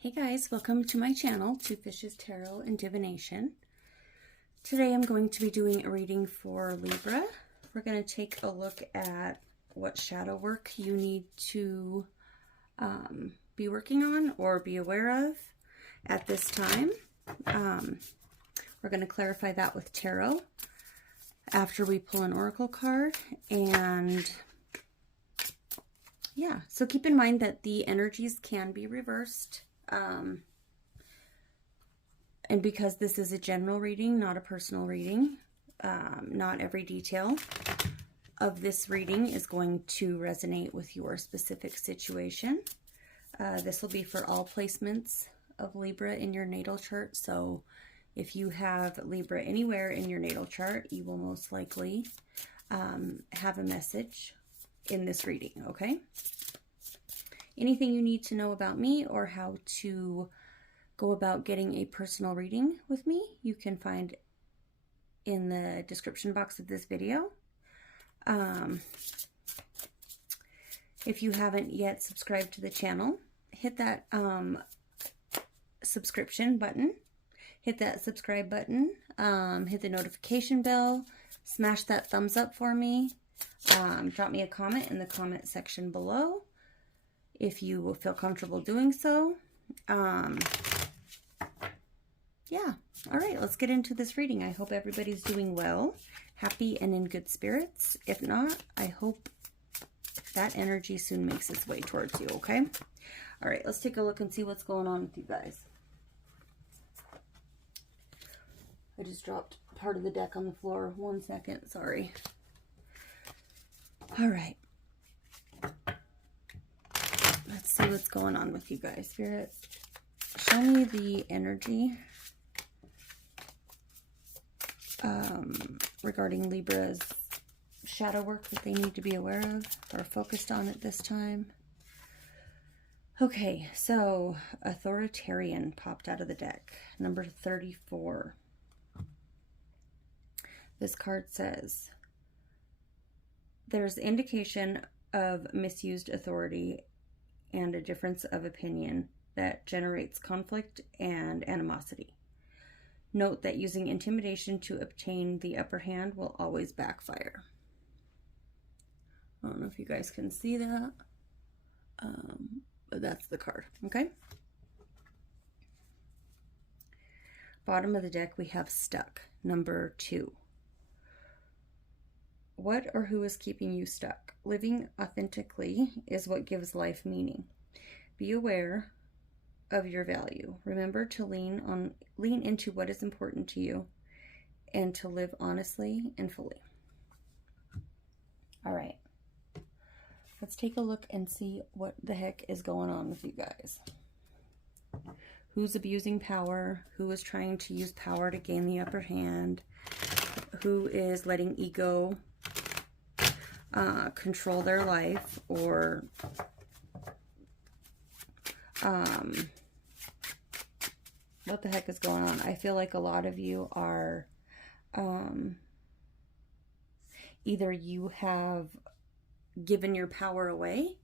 Hey guys, welcome to my channel, Two Fishes Tarot and Divination. Today I'm going to be doing a reading for Libra. We're going to take a look at what shadow work you need to be working on or be aware of at this time. We're going to clarify that with tarot after we pull an oracle card. And yeah, so keep in mind that the energies can be reversed. And because this is a general reading, not a personal reading, not every detail of this reading is going to resonate with your specific situation. This will be for all placements of Libra in your natal chart. So if you have Libra anywhere in your natal chart, you will most likely have a message in this reading, okay? Anything you need to know about me or how to go about getting a personal reading with me, you can find in the description box of this video. If you haven't yet subscribed to the channel, hit that subscription button, hit that subscribe button, hit the notification bell, smash that thumbs up for me, drop me a comment in the comment section below if you will feel comfortable doing so. Yeah, all right, let's get into this reading. I hope everybody's doing well, happy, and in good spirits. If not, I hope that energy soon makes its way towards you, okay? All right, let's take a look and see what's going on with you guys. I just dropped part of the deck on the floor. 1 second, sorry. All right. Let's see what's going on with you guys. Spirit, show me the energy regarding Libra's shadow work that they need to be aware of or focused on at this time. Okay, so authoritarian popped out of the deck, number 34. This card says, there's indication of misused authority and a difference of opinion that generates conflict and animosity. Note that using intimidation to obtain the upper hand will always backfire. I don't know if you guys can see that, but that's the card, okay? Bottom of the deck, we have stuck, number 2. What or who is keeping you stuck? Living authentically is what gives life meaning. Be aware of your value. Remember to lean into what is important to you and to live honestly and fully. All right. Let's take a look and see what the heck is going on with you guys. Who's abusing power? Who is trying to use power to gain the upper hand? Who is letting ego control their life, or what the heck is going on? I feel like a lot of you are either you have given your power away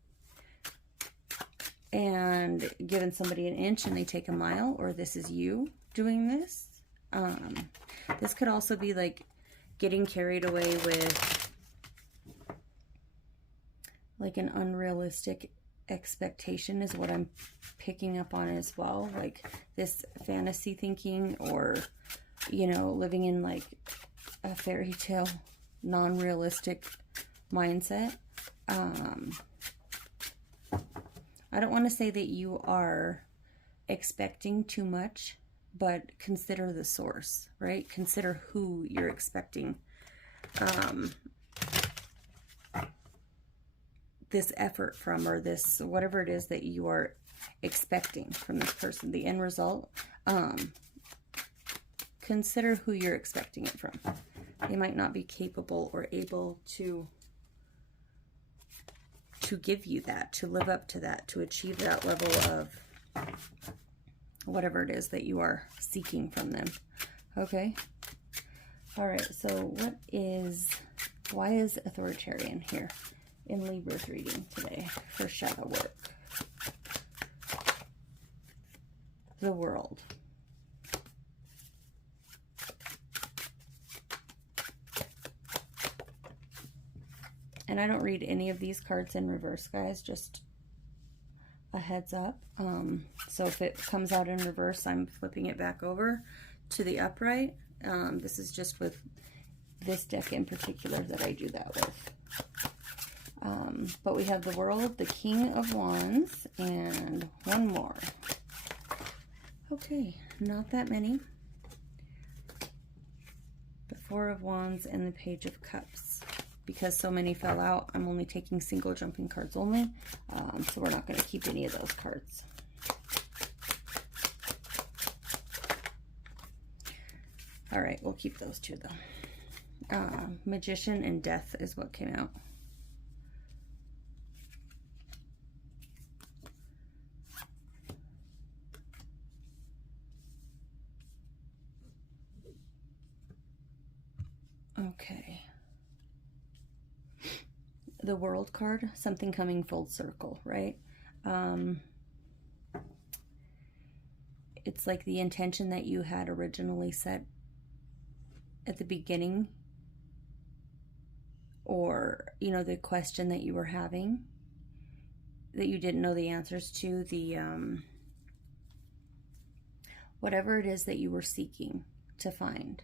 and given somebody an inch and they take a mile, or this is you doing this. This could also be like getting carried away with like an unrealistic expectation is what I'm picking up on as well. Like this fantasy thinking, or, you know, living in like a fairy tale, non-realistic mindset. I don't want to say that you are expecting too much, but consider the source, right? Consider who you're expecting this effort from, or this, whatever it is that you are expecting from this person, the end result. Consider who you're expecting it from. They might not be capable or able to give you that, to live up to that, to achieve that level of whatever it is that you are seeking from them. Okay. All right. So why is authoritarian here in Libra's reading today for shadow work? the World. And I don't read any of these cards in reverse, guys, just a heads up. So if it comes out in reverse, I'm flipping it back over to the upright. This is just with this deck in particular that I do that with. But we have the World, the King of Wands, and one more. Okay, not that many. The Four of Wands and the Page of Cups. Because so many fell out, I'm only taking single jumping cards only. So we're not going to keep any of those cards. All right, we'll keep those two though. Magician and Death is what came out. Okay. The World card, something coming full circle, right? It's like the intention that you had originally set at the beginning, or, you know, the question that you were having that you didn't know the answers to, the whatever it is that you were seeking to find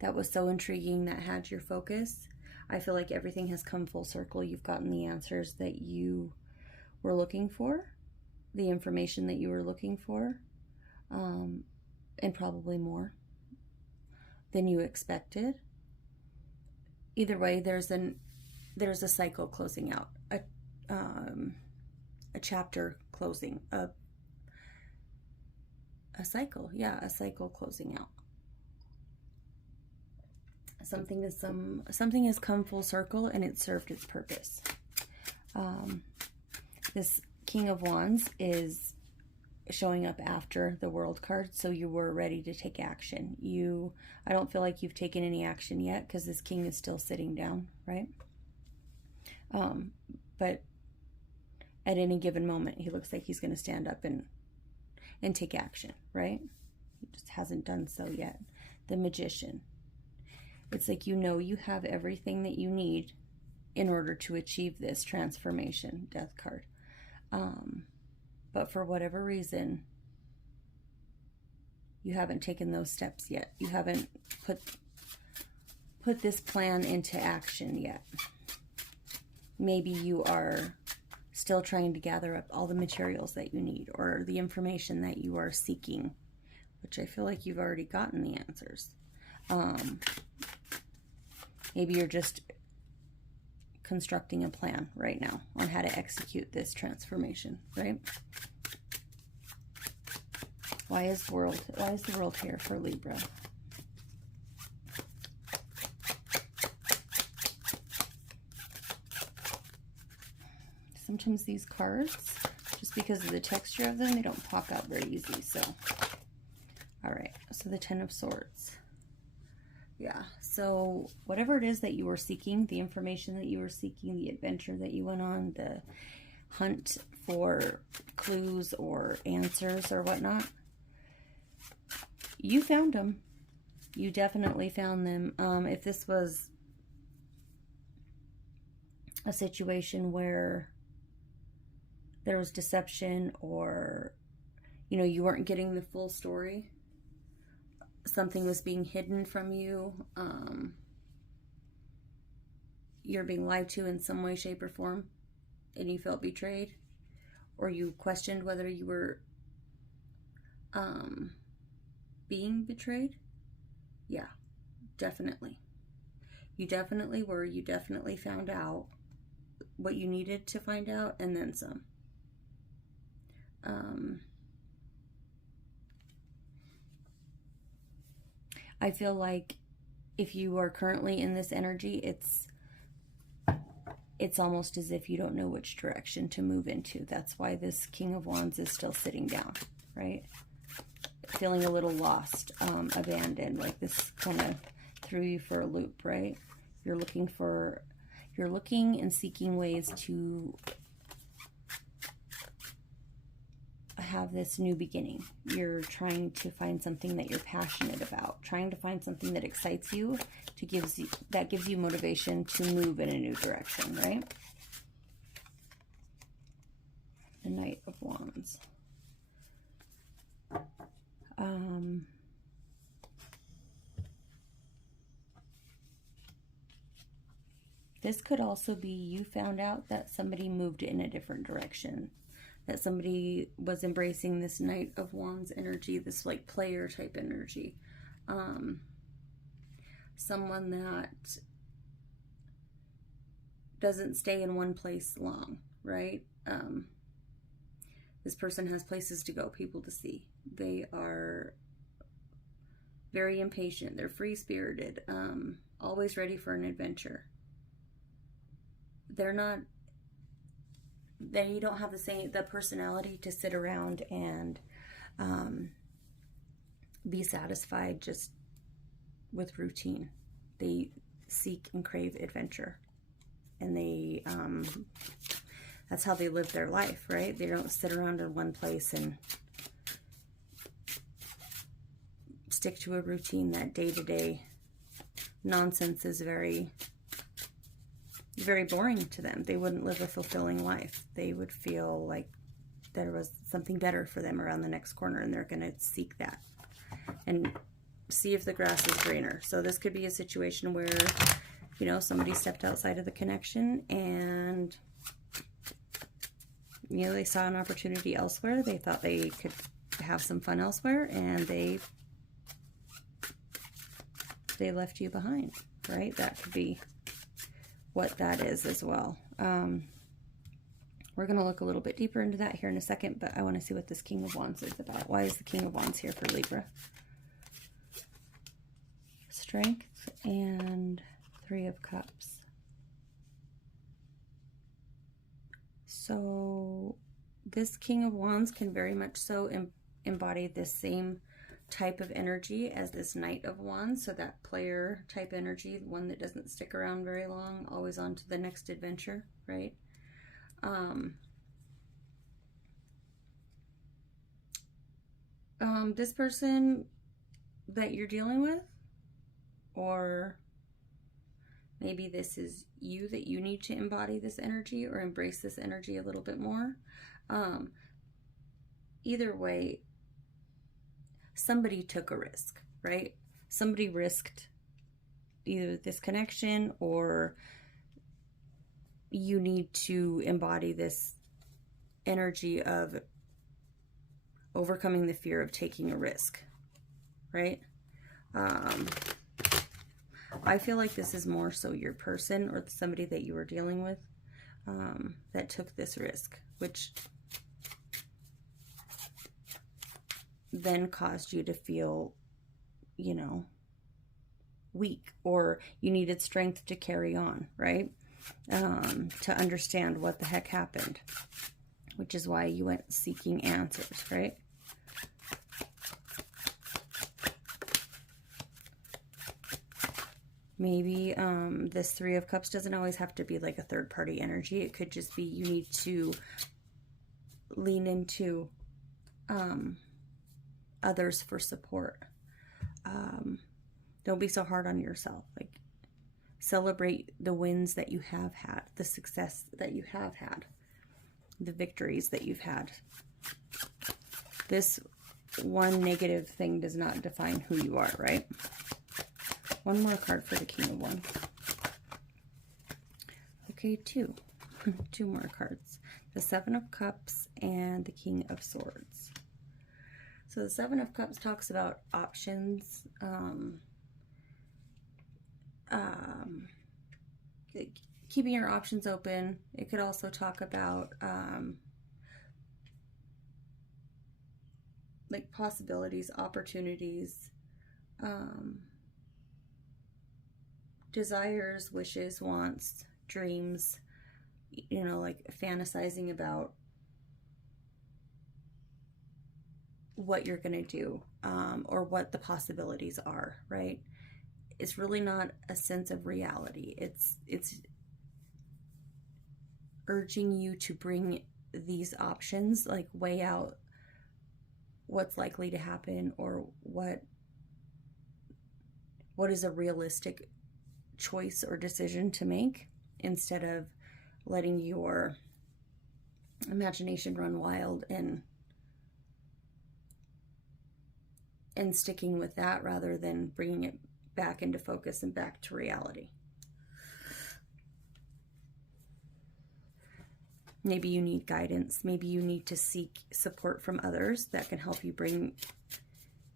that was so intriguing, that had your focus. I feel like everything has come full circle. You've gotten the answers that you were looking for, the information that you were looking for, and probably more than you expected. Either way, there's a cycle closing out, a chapter closing, a cycle, yeah, a cycle closing out. Something has come full circle and it served its purpose. This King of Wands is showing up after the World card, so you were ready to take action. I don't feel like you've taken any action yet because this king is still sitting down, right? But at any given moment, he looks like he's going to stand up and take action, right? He just hasn't done so yet. The Magician. It's like, you know, you have everything that you need in order to achieve this transformation. Death card. But for whatever reason, you haven't taken those steps yet. You haven't put this plan into action yet. Maybe you are still trying to gather up all the materials that you need, or the information that you are seeking, which I feel like you've already gotten the answers. Maybe you're just constructing a plan right now on how to execute this transformation, right? Why is the world here for Libra? Sometimes these cards, just because of the texture of them, they don't pop out very easy. So, all right. So the Ten of Swords. Yeah, so whatever it is that you were seeking, the information that you were seeking, the adventure that you went on, the hunt for clues or answers or whatnot, you found them. You definitely found them. If this was a situation where there was deception, or, you know, you weren't getting the full story, something was being hidden from you, you're being lied to in some way, shape, or form, and you felt betrayed, or you questioned whether you were being betrayed, yeah, definitely. You definitely were. You definitely found out what you needed to find out, and then some. I feel like if you are currently in this energy, it's almost as if you don't know which direction to move into. That's why this King of Wands is still sitting down, right? Feeling a little lost, abandoned, like this kind of threw you for a loop, right? You're looking and seeking ways to have this new beginning. You're trying to find something that you're passionate about, trying to find something that excites you, that gives you motivation to move in a new direction, right? The Knight of Wands. This could also be you found out that somebody moved in a different direction, that somebody was embracing this Knight of Wands energy, this like player type energy. Someone that doesn't stay in one place long, right? This person has places to go, people to see. They are very impatient. They're free-spirited, always ready for an adventure. They don't have the personality to sit around and be satisfied just with routine. They seek and crave adventure, and they that's how they live their life, right? They don't sit around in one place and stick to a routine. That day-to-day nonsense is very, very boring to them. They wouldn't live a fulfilling life. They would feel like there was something better for them around the next corner, and they're going to seek that and see if the grass is greener. So this could be a situation where, you know, somebody stepped outside of the connection and, you know, they saw an opportunity elsewhere. They thought they could have some fun elsewhere, and they left you behind, right? That could be what that is as well. We're going to look a little bit deeper into that here in a second, but I want to see what this King of Wands is about. Why is the King of Wands here for Libra? Strength and Three of Cups. So this King of Wands can very much so embody this same type of energy as this Knight of Wands. So that player type energy, the one that doesn't stick around very long, always on to the next adventure, right? This person that you're dealing with, or maybe this is you, that you need to embody this energy or embrace this energy a little bit more. Either way, somebody took a risk, right? Somebody risked either this connection, or you need to embody this energy of overcoming the fear of taking a risk, right? I feel like this is more so your person or somebody that you were dealing with that took this risk, which then caused you to feel, you know, weak, or you needed strength to carry on, right? To understand what the heck happened, which is why you went seeking answers, right? Maybe this Three of Cups doesn't always have to be like a third-party energy. It could just be you need to lean into others for support. Don't be so hard on yourself. Like, celebrate the wins that you have had, the success that you have had, the victories that you've had. This one negative thing does not define who you are, right? One more card for the King of Wands. Okay, two more cards. The Seven of Cups and the King of Swords. So the Seven of Cups talks about options, keeping your options open. It could also talk about like possibilities, opportunities, desires, wishes, wants, dreams, you know, like fantasizing about what you're going to do, or what the possibilities are, right? It's really not a sense of reality. It's urging you to bring these options, like weigh out what's likely to happen, or what is a realistic choice or decision to make, instead of letting your imagination run wild and sticking with that, rather than bringing it back into focus and back to reality. Maybe you need guidance. Maybe you need to seek support from others that can help you bring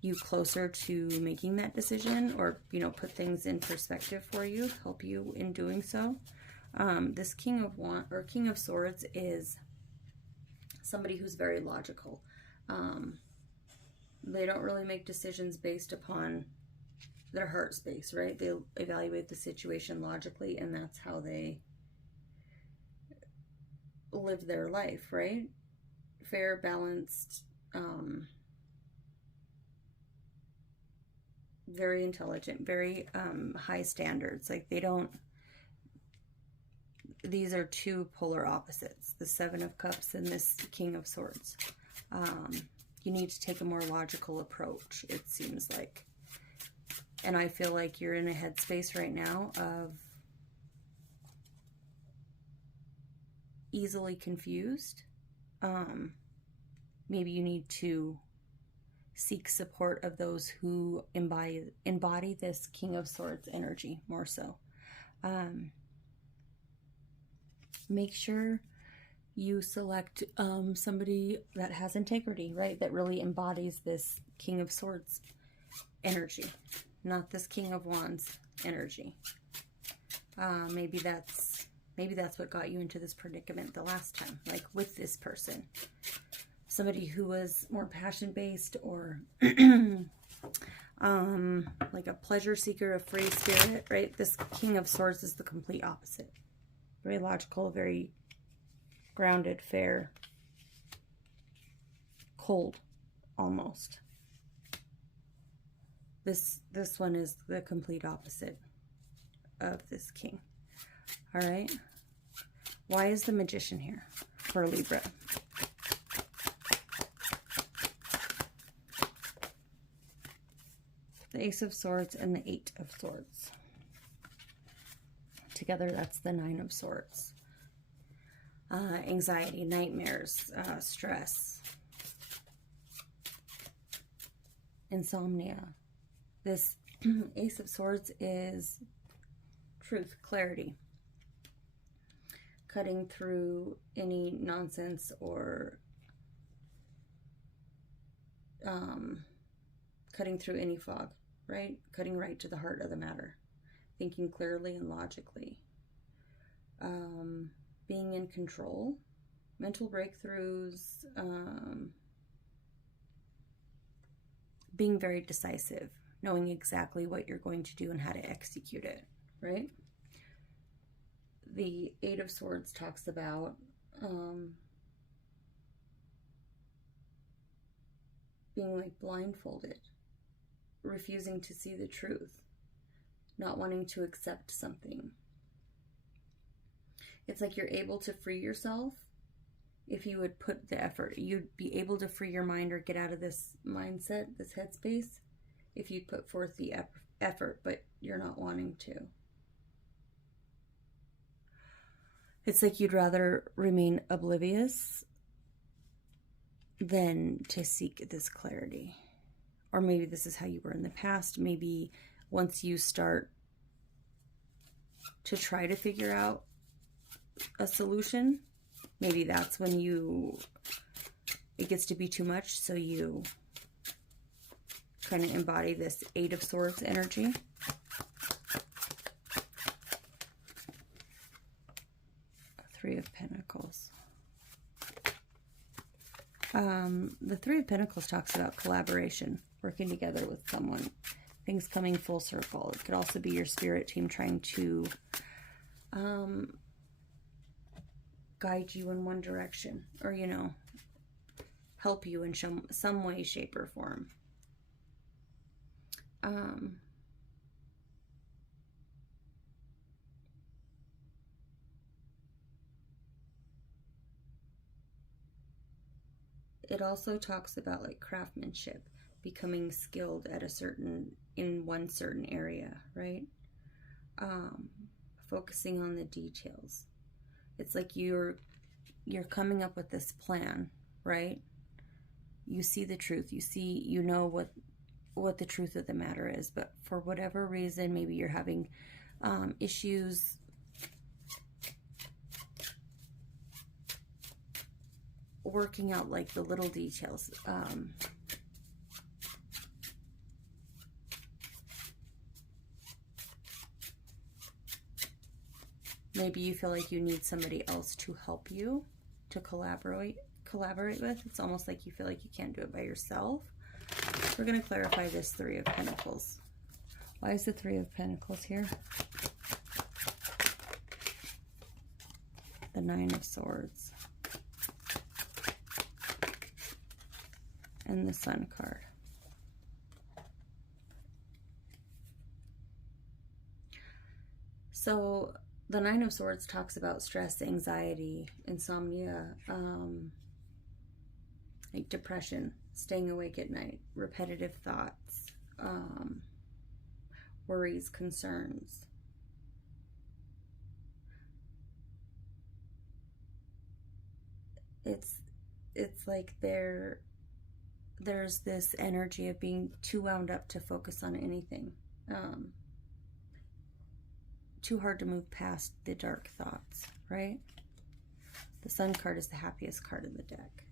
you closer to making that decision, or, you know, put things in perspective for you, help you in doing so. This King of Swords is somebody who's very logical. They don't really make decisions based upon their heart space, right? They evaluate the situation logically, and that's how they live their life, right? Fair, balanced, very intelligent, very high standards. Like, they don't, these are two polar opposites, the Seven of Cups and this King of Swords. You need to take a more logical approach, it seems like. And I feel like you're in a headspace right now of easily confused. Maybe you need to seek support of those who embody this King of Swords energy more so. Make sure you select somebody that has integrity, right? That really embodies this King of Swords energy, not this King of Wands energy. Maybe that's what got you into this predicament the last time, like with this person. Somebody who was more passion-based, or like a pleasure seeker, a free spirit, right? This King of Swords is the complete opposite. Very logical, very grounded, fair, cold, almost. This one is the complete opposite of this king. All right. Why is the Magician here for Libra? The Ace of Swords and the Eight of Swords. Together, that's the Nine of Swords. Anxiety, nightmares, stress, insomnia. This Ace of Swords is truth, clarity. Cutting through any nonsense, or cutting through any fog, right? Cutting right to the heart of the matter. Thinking clearly and logically. Being in control. Mental breakthroughs. Being very decisive. Knowing exactly what you're going to do and how to execute it, right? The Eight of Swords talks about being like blindfolded, refusing to see the truth, not wanting to accept something. It's like you're able to free yourself if you would put the effort. You'd be able to free your mind or get out of this mindset, this headspace, if you put forth the effort, but you're not wanting to. It's like you'd rather remain oblivious than to seek this clarity. Or maybe this is how you were in the past. Maybe once you start to try to figure out a solution, maybe that's when it gets to be too much, so you kind of embody this Eight of Swords energy. Three of Pentacles. The Three of Pentacles talks about collaboration, working together with someone, things coming full circle. It could also be your spirit team trying to guide you in one direction, or, you know, help you in some way, shape, or form. it also talks about like craftsmanship, becoming skilled at in one certain area, right? Focusing on the details. It's like you're coming up with this plan, right? You see the truth. You know what the truth of the matter is, but for whatever reason, maybe you're having issues working out like the little details. Maybe you feel like you need somebody else to help you, to collaborate with. It's almost like you feel like you can't do it by yourself. We're going to clarify this Three of Pentacles. Why is the Three of Pentacles here? The Nine of Swords. And the Sun card. So the Nine of Swords talks about stress, anxiety, insomnia, like depression, staying awake at night, repetitive thoughts, worries, concerns. It's like there's this energy of being too wound up to focus on anything. Too hard to move past the dark thoughts, right? The Sun card is the happiest card in the deck.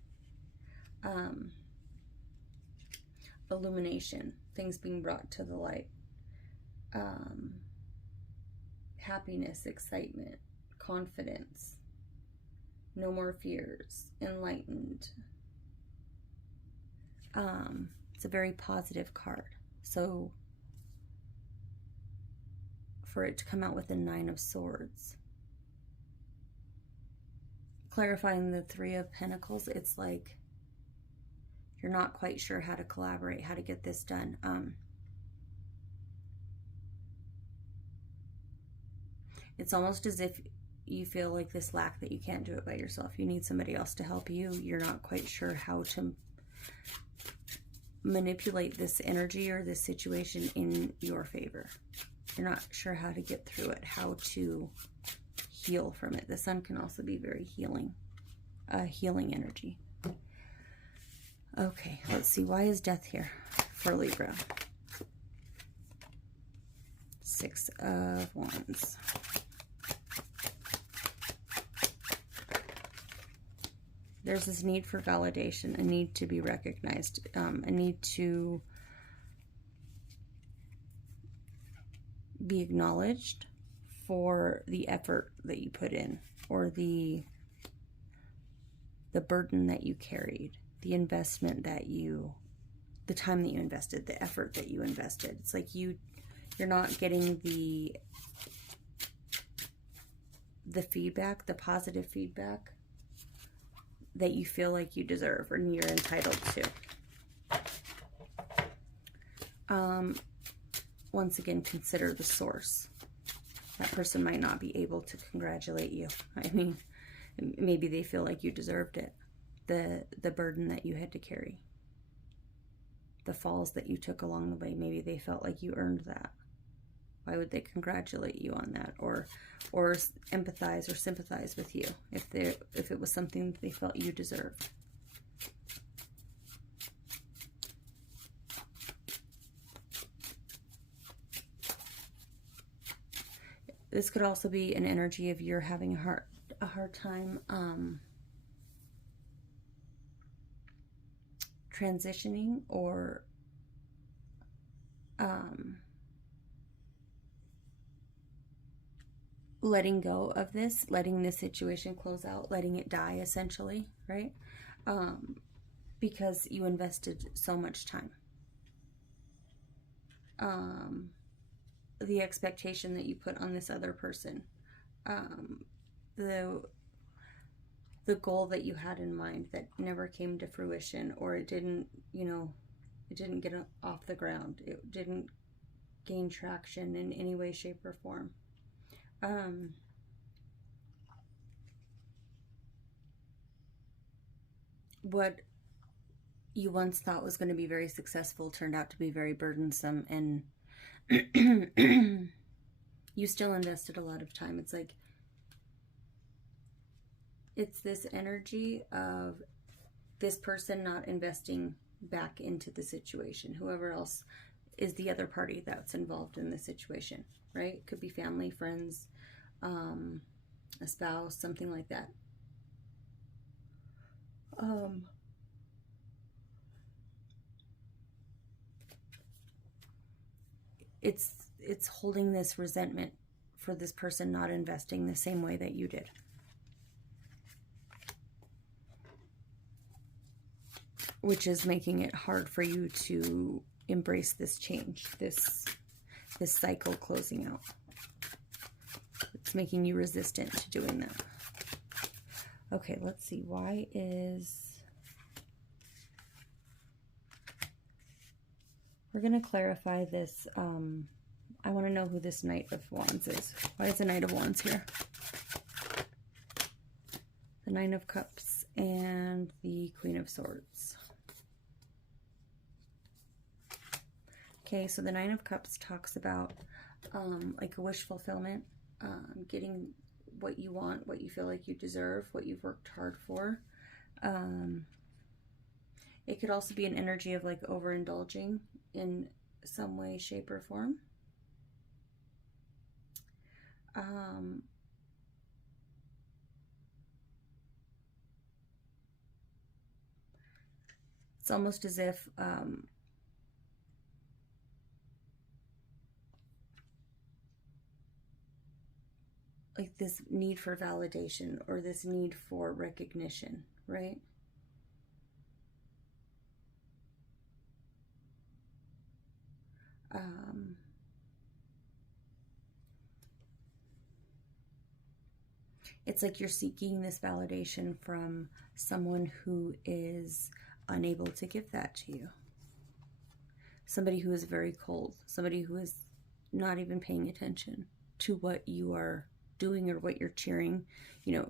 Illumination, things being brought to the light. Happiness, excitement, confidence, no more fears, enlightened. It's a very positive card. So for it to come out with the Nine of Swords, clarifying the Three of Pentacles, it's like you're not quite sure how to collaborate, how to get this done. It's almost as if you feel like this lack that you can't do it by yourself. You need somebody else to help you. You're not quite sure how to manipulate this energy or this situation in your favor. You're not sure how to get through it, how to heal from it. The Sun can also be very healing energy. Okay, let's see. Why is death here for Libra? Six of Wands. There's this need for validation, a need to be recognized, a need to be acknowledged for the effort that you put in, or the burden that you carried, the investment that the time that you invested, the effort that you invested. It's like you're not getting the feedback, the positive feedback that you feel like you deserve or you're entitled to. Once again, consider the source. That person might not be able to congratulate you. I mean, maybe they feel like you deserved it. The burden that you had to carry. The falls that you took along the way, maybe they felt like you earned that. Why would they congratulate you on that, or empathize or sympathize with you if it was something that they felt you deserved? This could also be an energy of you're having a hard time transitioning or letting go of this, letting this situation close out, letting it die essentially, right? Because you invested so much time. The expectation that you put on this other person, the goal that you had in mind that never came to fruition, or it didn't, it didn't get off the ground. It didn't gain traction in any way, shape, or form. What you once thought was going to be very successful turned out to be very burdensome, and you still invested a lot of time. It's like, it's this energy of this person not investing back into the situation, whoever else is the other party that's involved in the situation, right? It could be family, friends, a spouse, something like that. It's holding this resentment for this person not investing the same way that you did. Which is making it hard for you to embrace this change, this cycle closing out. It's making you resistant to doing that. Okay, let's see. Why is... We're going to clarify this. I want to know who this Knight of Wands is. Why is the Knight of Wands here? The Nine of Cups and the Queen of Swords. Okay, so the Nine of Cups talks about like a wish fulfillment, getting what you want, what you feel like you deserve, what you've worked hard for. It could also be an energy of like overindulging in some way, shape, or form. It's almost as if like this need for validation or this need for recognition, right? It's like you're seeking this validation from someone who is unable to give that to you. Somebody who is very cold, somebody who is not even paying attention to what you are doing or what you're cheering, you know,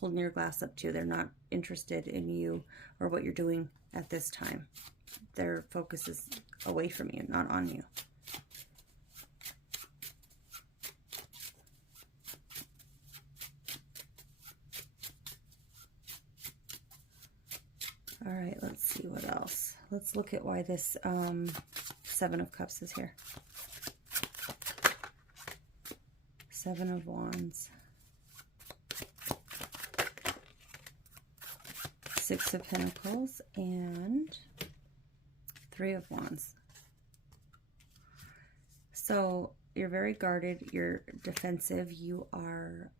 holding your glass up to. They're not interested in you or what you're doing at this time. Their focus is away from you, not on you. All right, let's see what else. Let's look at why this Seven of Cups is here. Seven of Wands. Six of Pentacles and Three of Wands. So you're very guarded, you're defensive, you are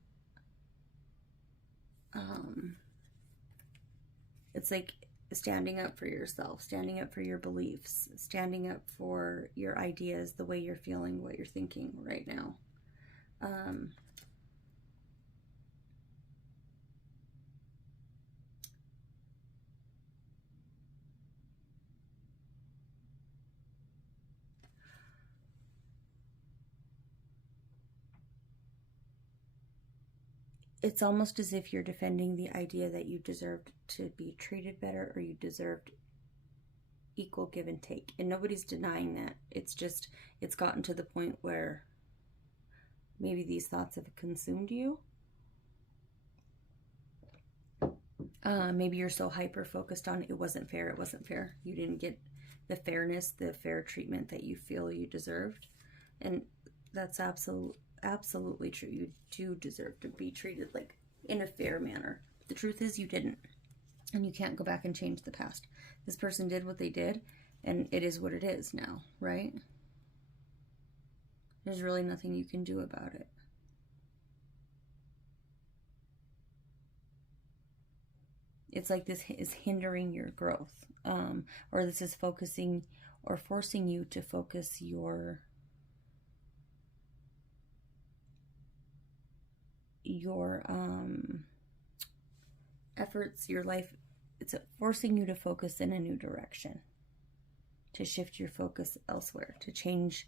it's like standing up for yourself, standing up for your beliefs, standing up for your ideas, the way you're feeling, what you're thinking right now. It's almost as if you're defending the idea that you deserved to be treated better or you deserved equal give and take. And nobody's denying that. It's just, it's gotten to the point where maybe these thoughts have consumed you. Maybe you're so hyper-focused on it wasn't fair, it wasn't fair. You didn't get the fairness, the fair treatment that you feel you deserved. And that's absolutely true. You do deserve to be treated like in a fair manner. The truth is you didn't. And you can't go back and change the past. This person did what they did, and it is what it is now, right? There's really nothing you can do about it. It's like this is hindering your growth, or this is focusing or forcing you to focus your efforts, your life. It's forcing you to focus in a new direction, to shift your focus elsewhere, to change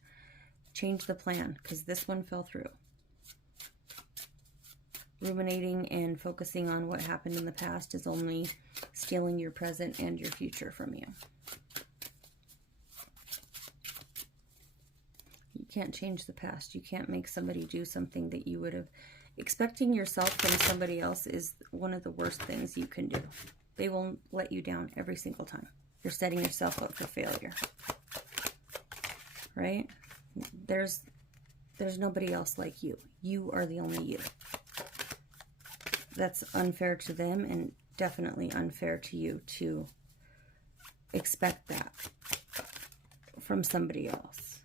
the plan, because this one fell through. ruminating and focusing on what happened in the past is only stealing your present and your future from you. You can't change the past. You can't make somebody do something that you would have. Expecting yourself from somebody else is one of the worst things you can do. They will let you down every single time. You're setting yourself up for failure. Right? There's nobody else like you. You are the only you. That's unfair to them and definitely unfair to you to expect that from somebody else.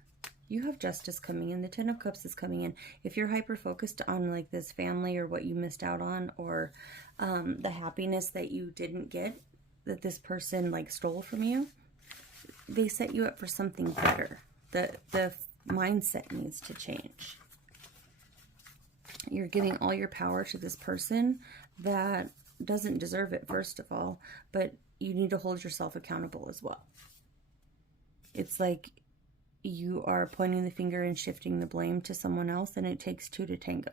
You have justice coming in. The Ten of Cups is coming in. If you're hyper-focused on like this family or what you missed out on, or the happiness that you didn't get, that this person like stole from you, they set you up for something better. The mindset needs to change. You're giving all your power to this person that doesn't deserve it, first of all, but you need to hold yourself accountable as well. It's like you are pointing the finger and shifting the blame to someone else, and it takes two to tango.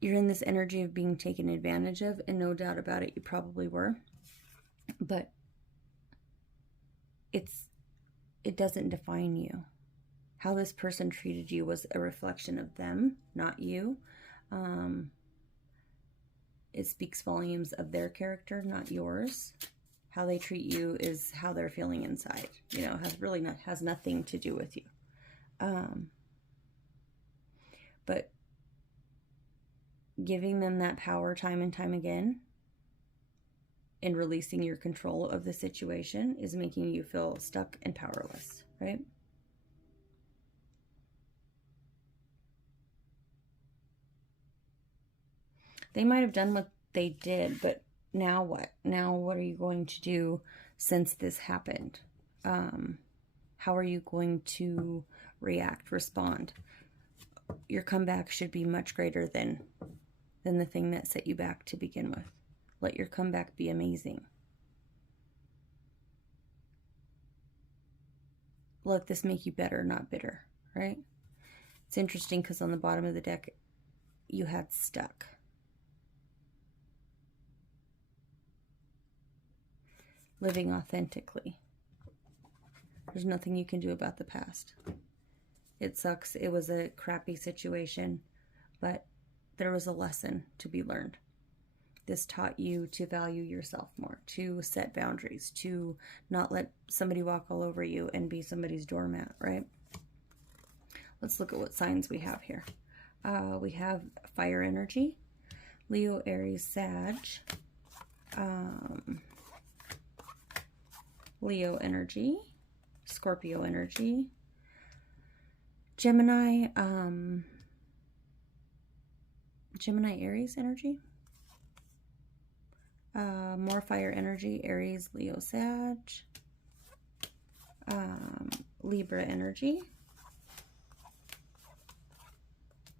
You're in this energy of being taken advantage of, and no doubt about it, you probably were. But it doesn't define you. How this person treated you was a reflection of them, not you. It speaks volumes of their character, not yours. How they treat you is how they're feeling inside. You know, has nothing to do with you. But giving them that power time and time again and releasing your control of the situation is making you feel stuck and powerless, right? They might have done what they did, but now what? Now what are you going to do since this happened? How are you going to react, respond? Your comeback should be much greater than the thing that set you back to begin with. Let your comeback be amazing. Let this make you better, not bitter, right? It's interesting because on the bottom of the deck, you had stuck. Living authentically. There's nothing you can do about the past. It sucks. It was a crappy situation, but there was a lesson to be learned. This taught you to value yourself more, to set boundaries, to not let somebody walk all over you and be somebody's doormat, right? Let's look at what signs we have here. We have fire energy, Leo, Aries, Sag, Leo energy, Scorpio energy, Gemini, Aries energy, more fire energy, Aries, Leo, Sag, Libra energy,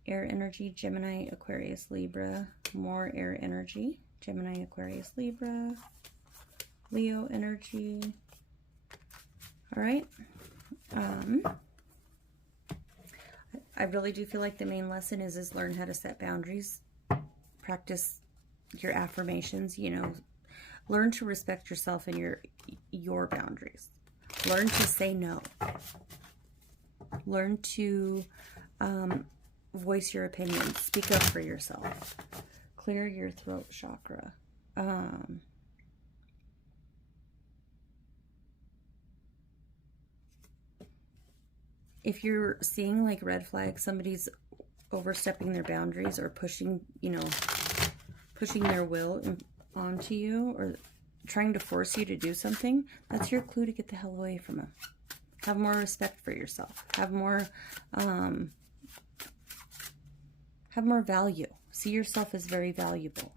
air energy, Gemini, Aquarius, Libra, more air energy, Gemini, Aquarius, Libra, Leo energy. All right. I really do feel like the main lesson is learn how to set boundaries, practice your affirmations, you know, learn to respect yourself and your boundaries. Learn to say no. Learn to voice your opinions. Speak up for yourself. Clear your throat chakra. If you're seeing like red flags, somebody's overstepping their boundaries or pushing, you know, pushing their will onto you or trying to force you to do something, that's your clue to get the hell away from them. Have more respect for yourself. Have more value. See yourself as very valuable.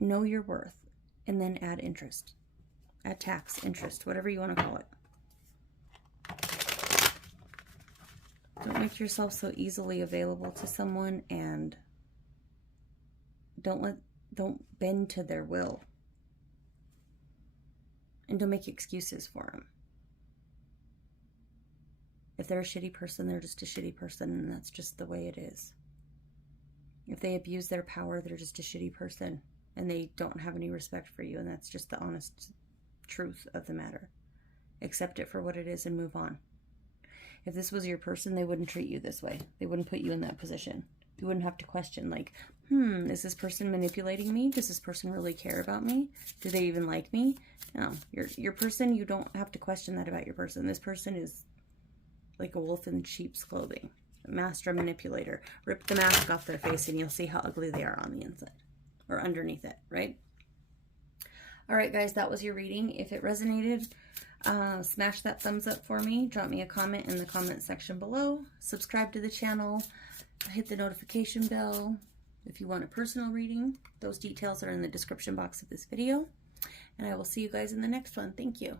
Know your worth, and then add interest. Add tax, interest, whatever you want to call it. Don't make yourself so easily available to someone, and don't bend to their will. And don't make excuses for them. If they're a shitty person, they're just a shitty person, and that's just the way it is. If they abuse their power, they're just a shitty person, and they don't have any respect for you, and that's just the honest truth of the matter. Accept it for what it is and move on. If this was your person, they wouldn't treat you this way. They wouldn't put you in that position. You wouldn't have to question, like, is this person manipulating me? Does this person really care about me? Do they even like me? No, your person, you don't have to question that about your person. This person is like a wolf in sheep's clothing. A master manipulator. Rip the mask off their face and you'll see how ugly they are on the inside. Or underneath it, right? Alright guys, that was your reading. If it resonated, smash that thumbs up for me. Drop me a comment in the comment section below. Subscribe to the channel. Hit the notification bell if you want a personal reading. Those details are in the description box of this video. And I will see you guys in the next one. Thank you.